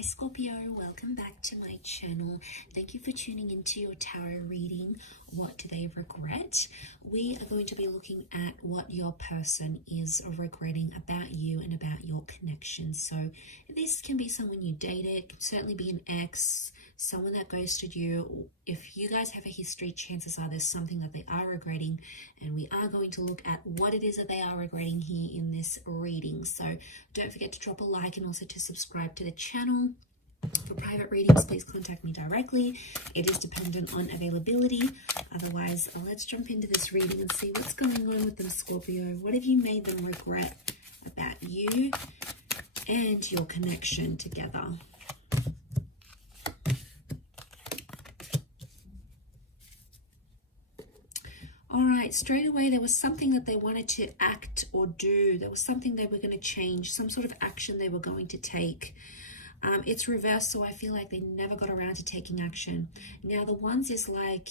Hi Scorpio, welcome back to my channel. Thank you for tuning into your tarot reading. What do they regret? We are going to be looking at what your person is regretting about you and about your connection. So this can be someone you dated, can certainly be an ex, someone that ghosted you. If you guys have a history, chances are there's something that they are regretting, and we are going to look at what it is that they are regretting here in this reading. So don't forget to drop a like and also to subscribe to the channel. For private readings, please contact me directly. It is dependent on availability. Otherwise, let's jump into this reading and see what's going on with them, Scorpio. What have you made them regret about you and your connection together? All right, straight away, there was something that they wanted to act or do. There was something they were going to change, some sort of action they were going to take. It's reversed, so I feel like they never got around to taking action. Now, the ones is like,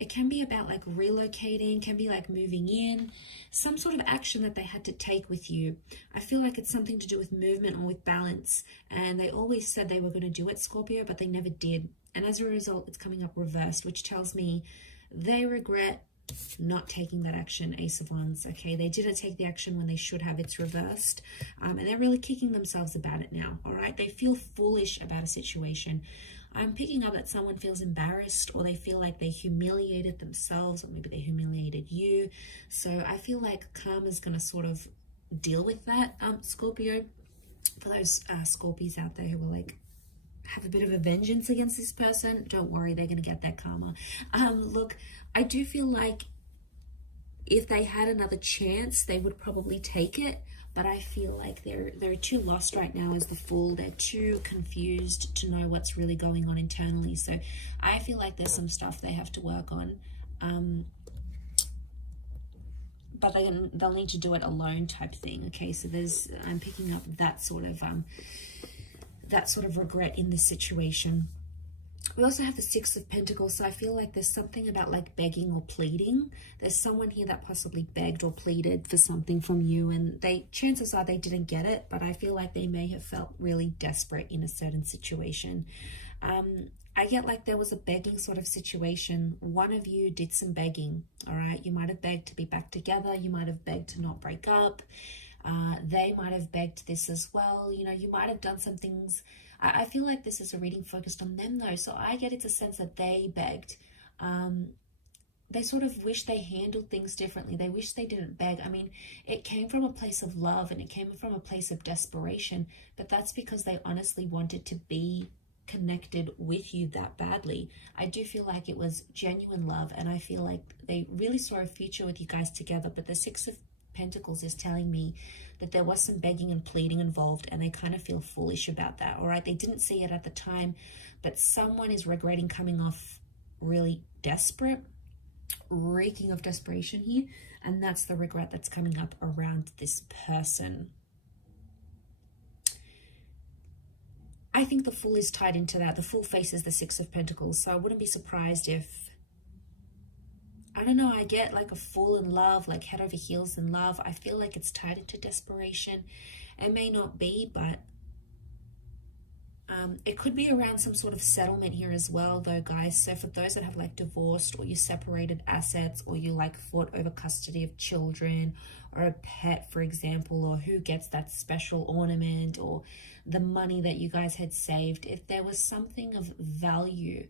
it can be about like relocating, can be like moving in, some sort of action that they had to take with you. I feel like it's something to do with movement or with balance. And they always said they were going to do it, Scorpio, but they never did. And as a result, it's coming up reversed, which tells me they regret not taking that action. Ace of Wands. Okay, they didn't take the action when they should have. It's reversed, and they're really kicking themselves about it now. All right, they feel foolish about a situation. I'm picking up that someone feels embarrassed, or they feel like they humiliated themselves, or maybe they humiliated you. So I feel like karma's going to sort of deal with that, Scorpio. For those Scorpios out there who are like, have a bit of a vengeance against this person, don't worry, they're going to get that karma. Look, I do feel like if they had another chance, they would probably take it, but I feel like they're too lost right now as the Fool. They're too confused to know what's really going on internally. So I feel like there's some stuff they have to work on, but they'll need to do it alone type thing. Okay, so I'm picking up that sort of regret in this situation. We also have the Six of Pentacles, so I feel like there's something about like begging or pleading. There's someone here that possibly begged or pleaded for something from you, and chances are they didn't get it, but I feel like they may have felt really desperate in a certain situation. I get like there was a begging sort of situation. One of you did some begging, all right? You might have begged to be back together. You might have begged to not break up. They might have begged this as well. You know, you might have done some things. I feel like this is a reading focused on them though. So I get it's a sense that they begged. They sort of wish they handled things differently. They wish they didn't beg. I mean, it came from a place of love and it came from a place of desperation, but that's because they honestly wanted to be connected with you that badly. I do feel like it was genuine love, and I feel like they really saw a future with you guys together. But the Six of Pentacles is telling me that there was some begging and pleading involved, and they kind of feel foolish about that. All right, they didn't see it at the time, but someone is regretting coming off really desperate, reeking of desperation here, and that's the regret that's coming up around this person. I think the Fool is tied into that. The Fool faces the Six of Pentacles, so I wouldn't be surprised if, I don't know, I get like a Fool in love, like head over heels in love. I feel like it's tied into desperation. It may not be, but it could be around some sort of settlement here as well though, guys. So for those that have like divorced, or you separated assets, or you like fought over custody of children or a pet, for example, or who gets that special ornament, or the money that you guys had saved, if there was something of value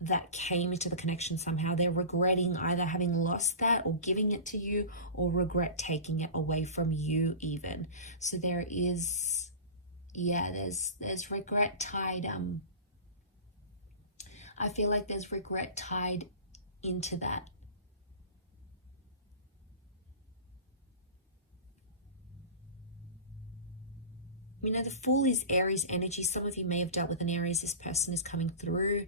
that came into the connection somehow, they're regretting either having lost that or giving it to you, or regret taking it away from you even. So there is, yeah, there's regret tied. I feel like there's regret tied into that. You know, the Fool is Aries energy. Some of you may have dealt with an Aries. This person is coming through.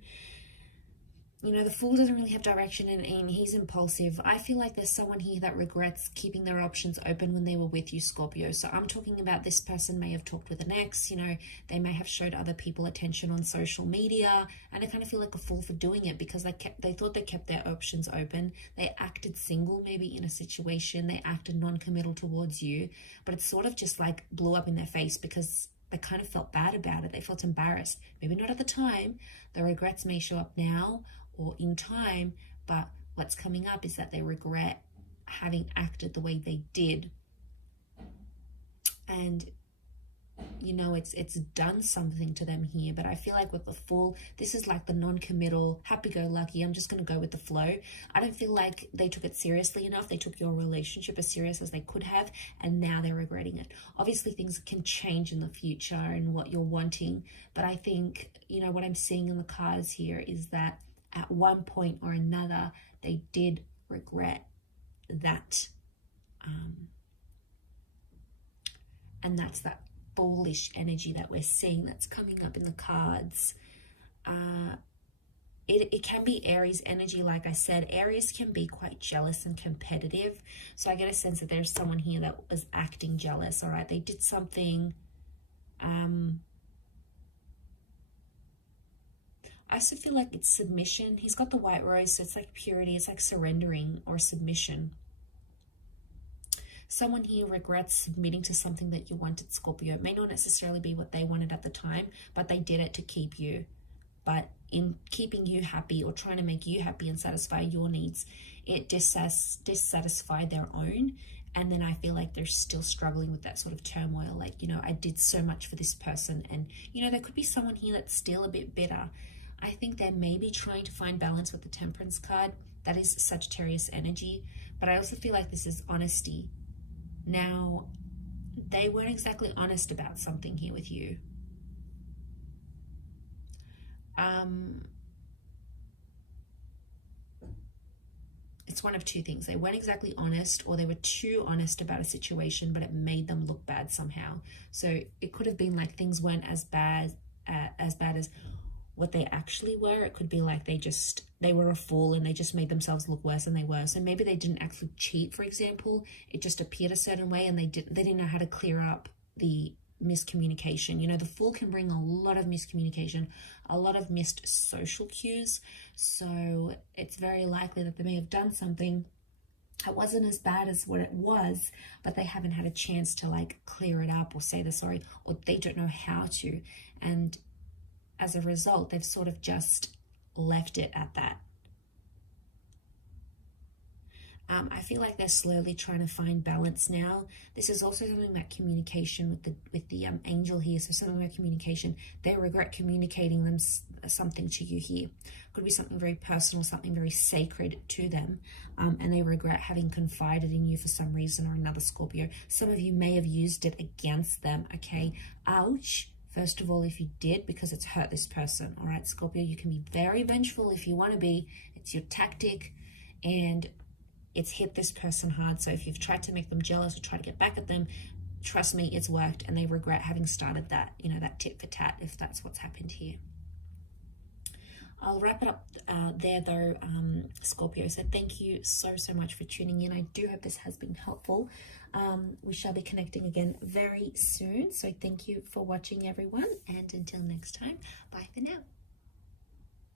You know, the Fool doesn't really have direction and aim. He's impulsive. I feel like there's someone here that regrets keeping their options open when they were with you, Scorpio. So I'm talking about this person may have talked with an ex. You know, they may have showed other people attention on social media. And I kind of feel like a fool for doing it, because they thought they kept their options open. They acted single maybe in a situation. They acted non-committal towards you. But it sort of just like blew up in their face, because they kind of felt bad about it. They felt embarrassed. Maybe not at the time. The regrets may show up now or in time, but what's coming up is that they regret having acted the way they did. And you know, it's done something to them here. But I feel like with the Fool, this is like the non-committal, happy-go-lucky, I'm just going to go with the flow. I don't feel like they took it seriously enough. They took your relationship as serious as they could have, and now they're regretting it. Obviously, things can change in the future and what you're wanting, but I think, you know, what I'm seeing in the cards here is that at one point or another, they did regret that. And that's that bullish energy that we're seeing that's coming up in the cards. It can be Aries energy. Like I said, Aries can be quite jealous and competitive. So I get a sense that there's someone here that was acting jealous. All right, they did something. I also feel like it's submission. He's got the white rose, so it's like purity. It's like surrendering or submission. Someone here regrets submitting to something that you wanted, Scorpio. It may not necessarily be what they wanted at the time, but they did it to keep you. But in keeping you happy or trying to make you happy and satisfy your needs, it dissatisfied their own. And then I feel like they're still struggling with that sort of turmoil. Like, you know, I did so much for this person. And, you know, there could be someone here that's still a bit bitter. I think they're maybe trying to find balance with the Temperance card. That is Sagittarius energy. But I also feel like this is honesty. Now, they weren't exactly honest about something here with you. It's one of two things. They weren't exactly honest, or they were too honest about a situation, but it made them look bad somehow. So it could have been like things weren't as bad as what they actually were. It could be like they were a fool and they just made themselves look worse than they were. So maybe they didn't actually cheat, for example. It just appeared a certain way, and they didn't know how to clear up the miscommunication. You know, the Fool can bring a lot of miscommunication, a lot of missed social cues. So it's very likely that they may have done something that wasn't as bad as what it was, but they haven't had a chance to like clear it up or say they're sorry, or they don't know how to. And as a result, they've sort of just left it at that. I feel like they're slowly trying to find balance now. This is also something about communication with the angel here. So something about communication. They regret communicating something to you here. Could be something very personal, something very sacred to them. And they regret having confided in you for some reason or another, Scorpio. Some of you may have used it against them, okay? Ouch. First of all, if you did, because it's hurt this person, all right, Scorpio, you can be very vengeful if you want to be. It's your tactic, and it's hit this person hard. So if you've tried to make them jealous or try to get back at them, trust me, it's worked, and they regret having started that, you know, that tit for tat, if that's what's happened here. I'll wrap it up there though, Scorpio. So thank you so much for tuning in. I do hope this has been helpful. We shall be connecting again very soon. So thank you for watching, everyone. And until next time, bye for now.